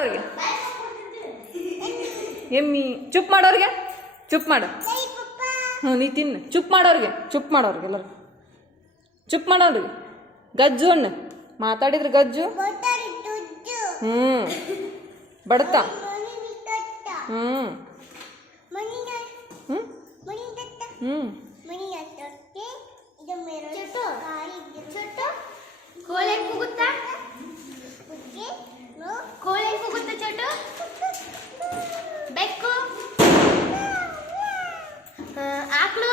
ಅವ್ರಿಗೆ ಎಮ್ಮಿ ಚುಪ್ ಮಾಡೋರಿಗೆ ಚುಪ್ ಮಾಡು. ಹ್ಞೂ ನೀ ತಿನ್ನು. ಚುಪ್ ಮಾಡೋರಿಗೆ ಚುಪ್ ಮಾಡೋರಿಗೆ ಎಲ್ಲರೂ ಚುಪ್ ಮಾಡೋರಿಗೆ. ಗಜ್ಜು ಅಣ್ಣ ಮಾತಾಡಿದ್ರೆ ಗಜ್ಜು. ಹ್ಞೂ ಬಡತ. ಹ್ಞೂ ಹ್ಞೂ ಹ್ಞೂ ಕೋಳಿ ಕೂಗುತ್ತಾ ಕೋಳಿ ಕೂಗುತ್ತಾ ಚೋಟು. ಬೆಕ್ಕು ಆಕಳು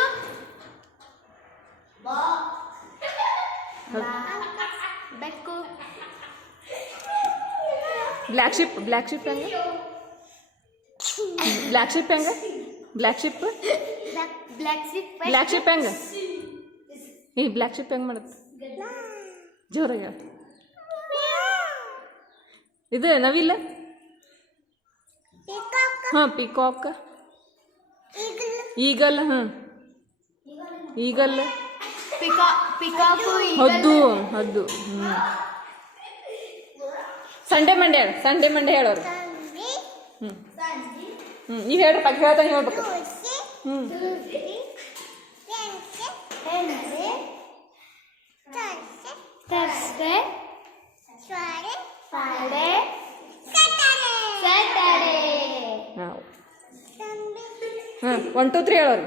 ಬೆಕ್ಕು. ಬ್ಲ್ಯಾಕ್ ಶಿಪ್ ಹೆಂಗ ಬ್ಲ್ಯಾಕ್ ಶಿಪ್ ಹೆಂಗ ಬ್ಲ್ಯಾಕ್ ಶಿಪ್ ಹೆಂಗ ಈ ಬ್ಲ್ಯಾಕ್ ಶಿಪ್ ಹೆಂಗ್ ಮಾಡುತ್ತೆ ಜೋರಾಗ. ಇದು ನವಿಲ್ಲ. ಹಾಂ ಪಿಕಾಕ್. ಈಗಲ್. ಹಾಂ ಈಗಲ್. ಹದ್ದು ಹದ್ದು. ಹ್ಞೂ ಸಂಡೆ ಮಂಡೆ ಹೇಳೋರು. ಹ್ಞೂ ಹ್ಞೂ ನೀವು ಹೇಳ್ರಿ ಪಕ್ಕ ಹೇಳ್ತಾನೆ ಹೇಳ್ಬೇಕು. ಹ್ಞೂ Thursday, Friday, Saturday. ಹಾಂ 1 2 3 ಹೇಳೋರು.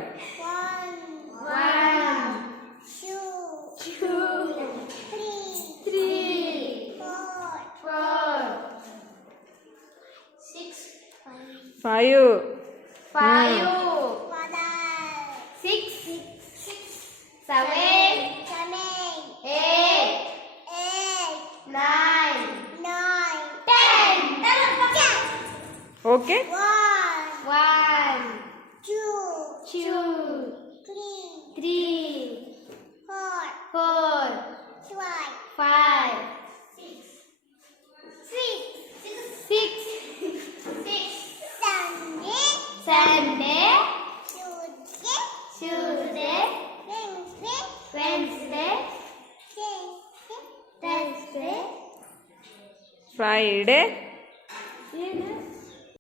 1 2 3 4 6 5 6 7 8 9 10. Okay. 1 2 3 4 5 6 Sunday, Tuesday, Wednesday, Thursday, Friday